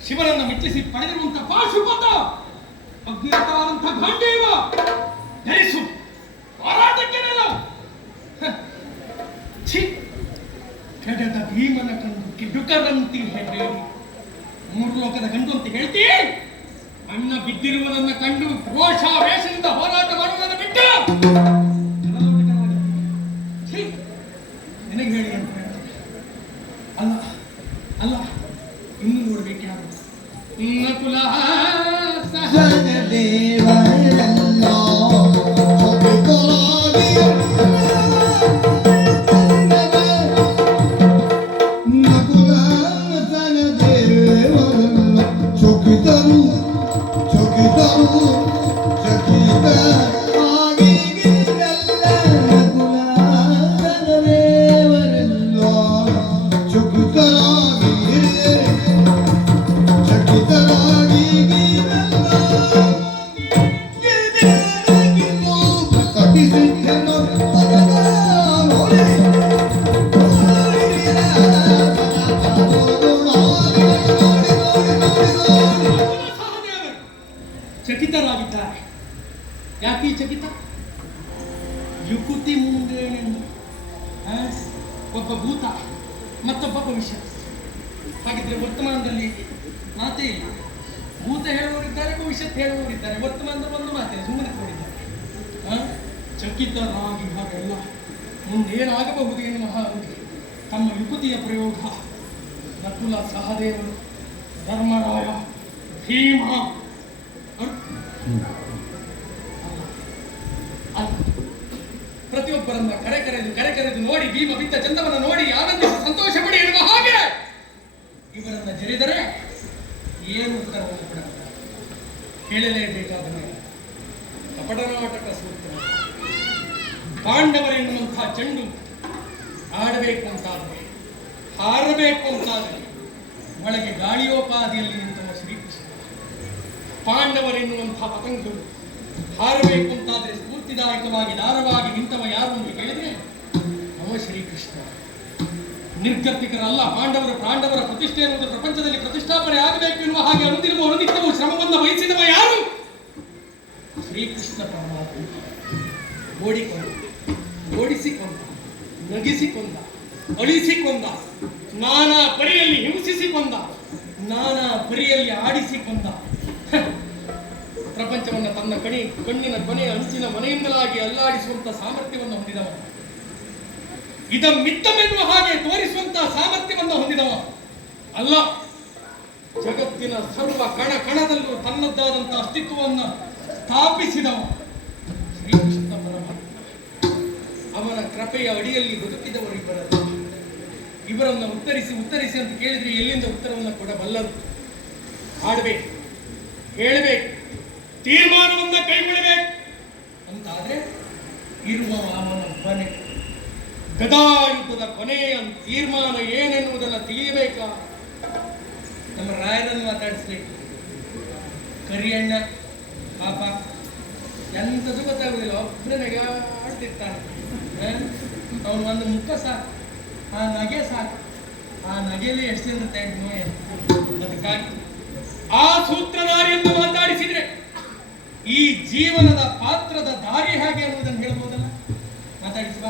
ಶಿವನನ್ನು ಮೆಚ್ಚಿಸಿ ಪಡೆದಿರುವಂತಹ ಪಾಶುಪತ ಅಗ್ನಿರತವಾದಂತಹ ಗಾಂಡೀವ ಧರಿಸು ಹೋರಾಟಕ್ಕೆ ಕೆಡದ ಭೀಮನ ಕಂಡು ಕಿಡುಕರಂತಿ ಹೇಳಿ ಮೂರು ಲೋಕದ ಗಂಡು ಅಂತ ಹೇಳ್ತೀ. ಅಣ್ಣ ಬಿದ್ದಿರುವುದನ್ನು ಕಂಡು ರೋಷ ವೇಷದಿಂದ ಹೋರಾಟ ಮಾಡುವುದನ್ನು ಬಿಟ್ಟು ನಿನಗೆ ಹೇಳಿ ಅಂತ ಹೇಳ್ತಾರೆ. ಅಲ್ಲ ಅಲ್ಲ, ಇನ್ನು ನೋಡ್ಬೇಕು ಯಾರು? ನಕುಲ ಚಕಿತರಾಗಿದ್ದಾರೆ. ಯಾಕೆ ಚಕಿತ? ಯುಕುತಿ ಮುಂದೇನೆಂದು ಒಬ್ಬ ಭೂತ ಮತ್ತೊಬ್ಬ ಭವಿಷ್ಯ. ಹಾಗಿದ್ರೆ ವರ್ತಮಾನದಲ್ಲಿ ಮಾತೇ ಇಲ್ಲ. ಭೂತ ಹೇಳುವವರಿದ್ದಾರೆ, ಭವಿಷ್ಯತ್ ಹೇಳುವವರಿದ್ದಾರೆ. ವರ್ತಮಾನದಲ್ಲಿ ಒಂದು ಮಾತೇ ಸುಮ್ಮನೆ ಕೊಡಿದ್ದಾರೆ. ಚಕಿತರಾಗಿ ಹಾಗೆಲ್ಲ ಮುಂದೇನಾಗಬಹುದು ಎನ್ನುವ ಹಾಗೆ ತಮ್ಮ ಯುಕುತಿಯ ಪ್ರಯೋಗ ನಕುಲ ಸಹದೇವರು, ಧರ್ಮರಾಯ, ಭೀಮ ಪ್ರತಿಯೊಬ್ಬರನ್ನ ಕರೆಕರೆದು ನೋಡಿ ಭೀಮ ಬಿದ್ದ ಚಂದವನ್ನು ನೋಡಿ ಆನಂದಿಸಿ ಸಂತೋಷ ಪಡಿ ಎನ್ನುವ ಹಾಗೆ ಇವರನ್ನ ಜರಿದರೆ ಏನು ಉತ್ತರವನ್ನು ಕೂಡ ಹೇಳಲೇಬೇಕಾದ ಕಪಟನಾಟಕ ಸೂತ್ರ. ಪಾಂಡವರೆನ್ನುವಂತಹ ಚೆಂಡು ಆಡಬೇಕು ಅಂತಾದರೆ, ಹಾರಬೇಕು ಅಂತಾದರೆ ಒಳಗೆ ಗಾಳಿಯೋಪಾದಿಯಲ್ಲಿ ನಿಂತವ ಶ್ರೀಕೃಷ್ಣ. ಪಾಂಡವರೆನ್ನುವಂತಹ ಪತಂಗಗಳು ಹಾರಬೇಕು ಅಂತಾದರೆ ಸ್ಫೂರ್ತಿದಾಯಕವಾಗಿ ದಾರವಾಗಿ ನಿಂತವ ಯಾರು ಅಂತ ಕೇಳಿದ್ರೆ ಅವ ಶ್ರೀಕೃಷ್ಣ. ನಿರ್ಗತಿಕರಲ್ಲ ಪಾಂಡವರ ಪ್ರತಿಷ್ಠೆ ಎನ್ನುವುದು ಪ್ರಪಂಚದಲ್ಲಿ ಪ್ರತಿಷ್ಠಾಪನೆ ಆಗಬೇಕು ಎನ್ನುವ ಹಾಗೆ ಅನುದಿನವೂ ಶ್ರಮವನ್ನು ವಹಿಸಿದವ ಯಾರು? ಶ್ರೀಕೃಷ್ಣ ಪರಮಾತ್ಮ. ಓಡಿಕೊಂಡ, ಓಡಿಸಿಕೊಂಡ, ನಗಿಸಿಕೊಂಡ, ಅಳಿಸಿಕೊಂಡ, ನಾನಾ ಪರಿಯಲ್ಲಿ ಹಿಂಸಿಸಿಕೊಂಡ, ನಾನಾ ಪರಿಯಲ್ಲಿ ಆಡಿಸಿಕೊಂಡ. ಪ್ರಪಂಚವನ್ನು ತನ್ನ ಕಣ್ಣಿನ ಕೊನೆಯ ಅಂಚಿನ ಮನೆಯಿಂದಲಾಗಿ ಅಲ್ಲಾಡಿಸುವಂತಹ ಸಾಮರ್ಥ್ಯವನ್ನು ಹೊಂದಿದವ. ಇದಮ್ಮಿತ್ತಮೆನ್ನುವ ಹಾಗೆ ತೋರಿಸುವಂತಹ ಸಾಮರ್ಥ್ಯವನ್ನು ಹೊಂದಿದವ ಅಲ್ಲ. ಜಗತ್ತಿನ ಸರ್ವ ಕಣ ಕಣದಲ್ಲೂ ತನ್ನದ್ದಾದಂತಹ ಅಸ್ತಿತ್ವವನ್ನು ಸ್ಥಾಪಿಸಿದವ ಶ್ರೀಕೃಷ್ಣ ಪರಮಾತ್ಮ. ಅವನ ಕೃಪೆಯ ಅಡಿಯಲ್ಲಿ ಬದುಕಿದವರು ಇಬ್ಬರಲ್ಲ. ಇವರನ್ನು ಉತ್ತರಿಸಿ ಉತ್ತರಿಸಿ ಅಂತ ಕೇಳಿದ್ರೆ ಎಲ್ಲಿಂದ ಉತ್ತರವನ್ನು ಕೊಡಬಲ್ಲರು? ಆಡಬೇಕು, ಹೇಳಬೇಕು, ತೀರ್ಮಾನವನ್ನ ಕೈಗೊಳ್ಳಬೇಕು ಅಂತಾದ್ರೆ ಇರುವ ಅವನೊಬ್ಬನೇ. ಗದಾಯುದ್ಧದ ಕೊನೆಯ ತೀರ್ಮಾನ ಏನೆನ್ನುವುದನ್ನು ತಿಳಿಯಬೇಕಾ? ನಮ್ಮ ರಾಯರನ್ನು ಮಾತಾಡಿಸ್ಬೇಕು. ಕರಿಯಣ್ಣ ಪಾಪ ಎಂಥದ್ದು ಗೊತ್ತಾಗುದಿಲ್ಲ, ಒಬ್ಬನೇ ಆಡ್ತಿರ್ತಾನೆ. ಅವನು ಒಂದು ಮುಖ ಸಾಕು, ಆ ನಗೆ ಸಾಕು. ಆ ನಗೆಯಲ್ಲಿ ಎಷ್ಟು ಇರುತ್ತೆ ನೋಯ. ಅದಕ್ಕಾಗಿ ಆ ಸೂತ್ರಧಾರಿಯನ್ನು ಮಾತಾಡಿಸಿದ್ರೆ ಈ ಜೀವನದ ಪಾತ್ರದ ದಾರಿ ಹೇಗೆ ಅನ್ನುವುದನ್ನು ಹೇಳ್ಬೋದಲ್ಲ. ಮಾತಾಡಿಸುವ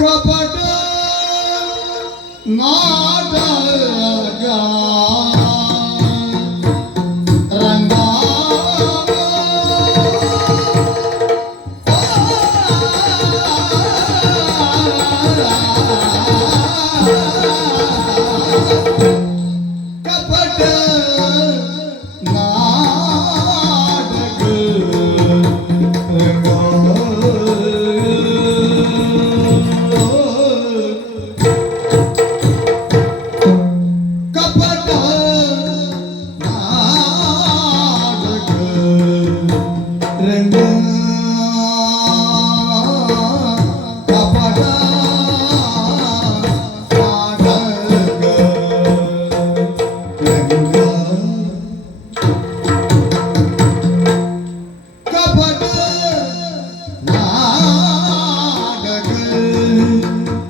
ಕಪಟ ನಾಟಕ ರಂಗ ಕಪಟ ನಾಟಕ ರಂಗ ಕಪಟ ನಾಟಕ ರಂಗ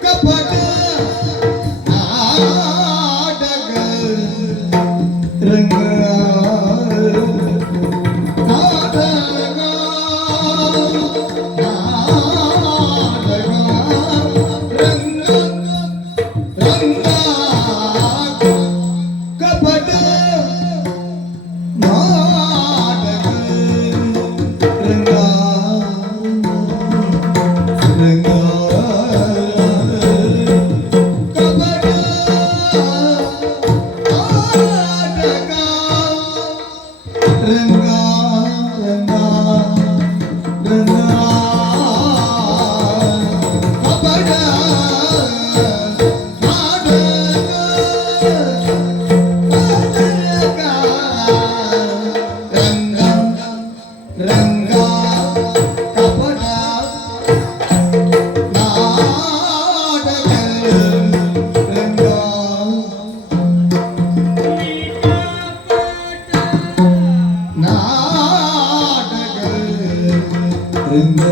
ಕಪಟ ನಾಟಕ ರಂಗ ಕಪಟ ನಾಟಕ ರಂಗ ರಂಗ ನಾಟಕ ರಂಗ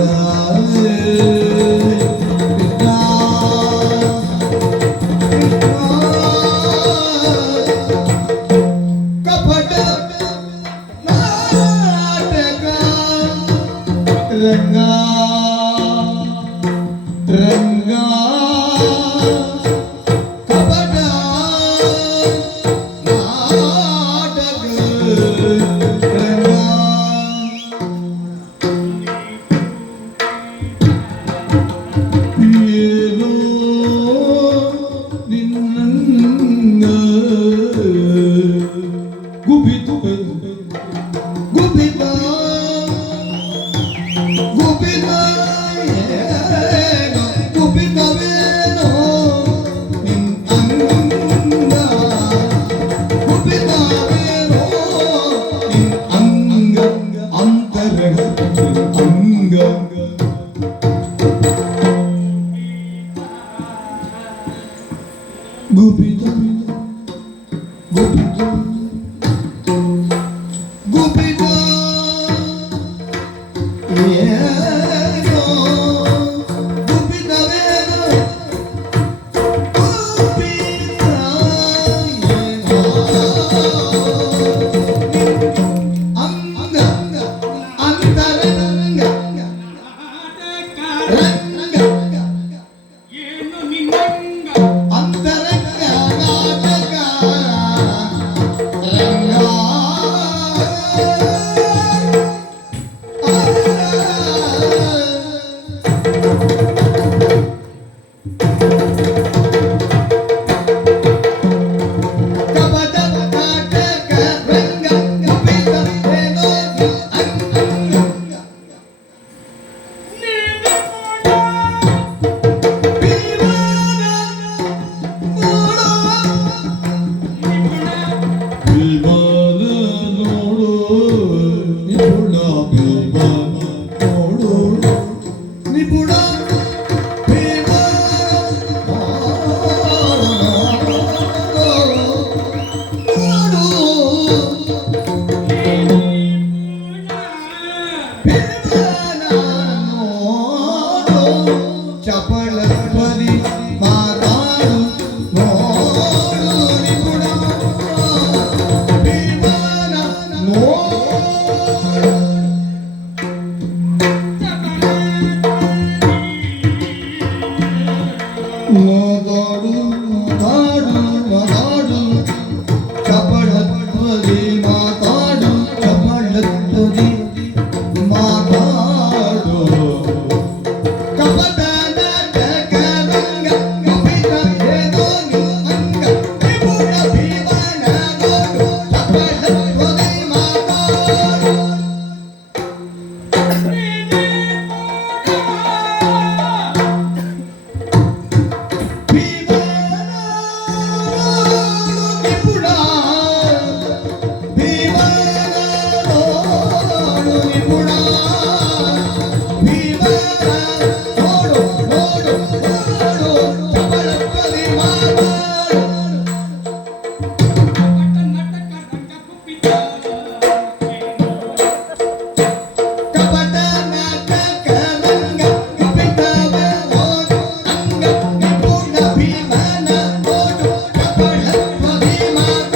ಕಪಟ ನಾಟಕ ರಂಗ ನೋಡು ನಿಪುಣ ಭೀಮನ ನೋಡು ನೋಡು ನೋಡು ಚಪಲ ಪರಿಮಾಣ ಕಪಟ ನಾಟಕ ರಂಗ ಕುಪಿತವ ನೋಡು ಅಂಗ ನಿಪುಣ ಭೀಮನ ನೋಡು ಚಪಲ ಪರಿಮಾಣ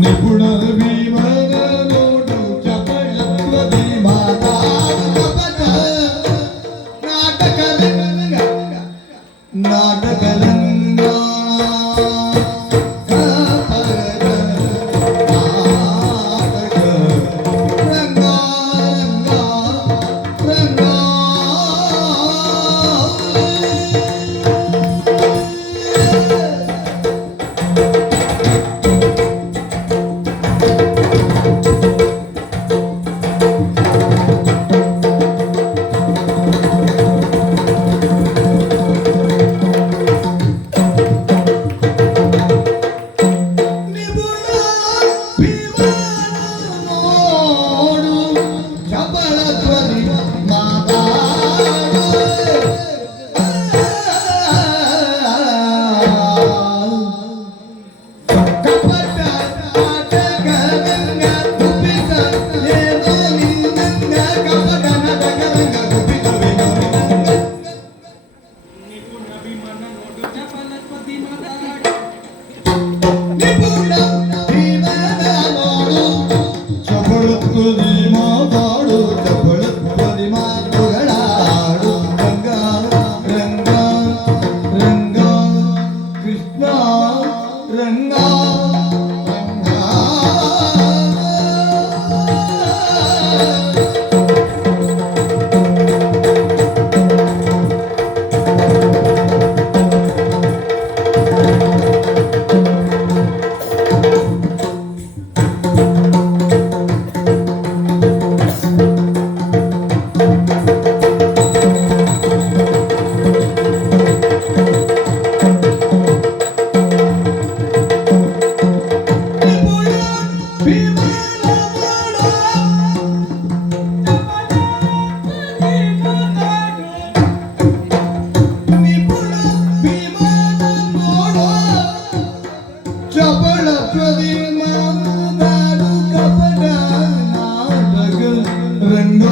ನಿಪುಣ ಭೀಮನ ನೋಡು ಚಪಳತ್ವದಿ ಮಾತಾಡು ಕಪಟ ನಾಟಕ ರಂಗ ನಾಟಕ ರಂಗ ಕಪಟ ನಾಟಕ ರಂಗ ರಂಗ ನಿಪುಣ ಭೀಮನ ನೋಡು ಚಪಳತ್ವದಿ ಮಾತಾಡು ಕಪಟ ನಾಟಕ ರಂಗ ಕುಪಿತ ಏನೋ ನಿನ್ನಂಗ ಕಪಟ ನಾಟಕ ರಂಗ ಕುಪಿತವೇನೋ ನಿನ್ನಂಗ ನಿಪುಣ ಭೀಮನ ನೋಡು ಚಪಲತ್ವದಿ ಮಾತಾಡು. ನಿಪುಣ ಭೀಮನ ನೋಡು ಚಪಳತ್ವದಿ ಮಾತಾಡು ಚಪಳತ್ವದಿ ಮಾತುಗಳಾಡು ರಂಗ ರಂಗ ರಂಗ ಕೃಷ್ಣ ರಂಗ ರಂಗ ನಿಪುಣ ಭೀಮನ ನೋಡು ನಿಪುಣ ಭೀಮನ ನೋಡು ಚಪಳತ್ವದಿ ಮಾತಾಡು ಕಪಟ ನಾಟಕ ರಂಗ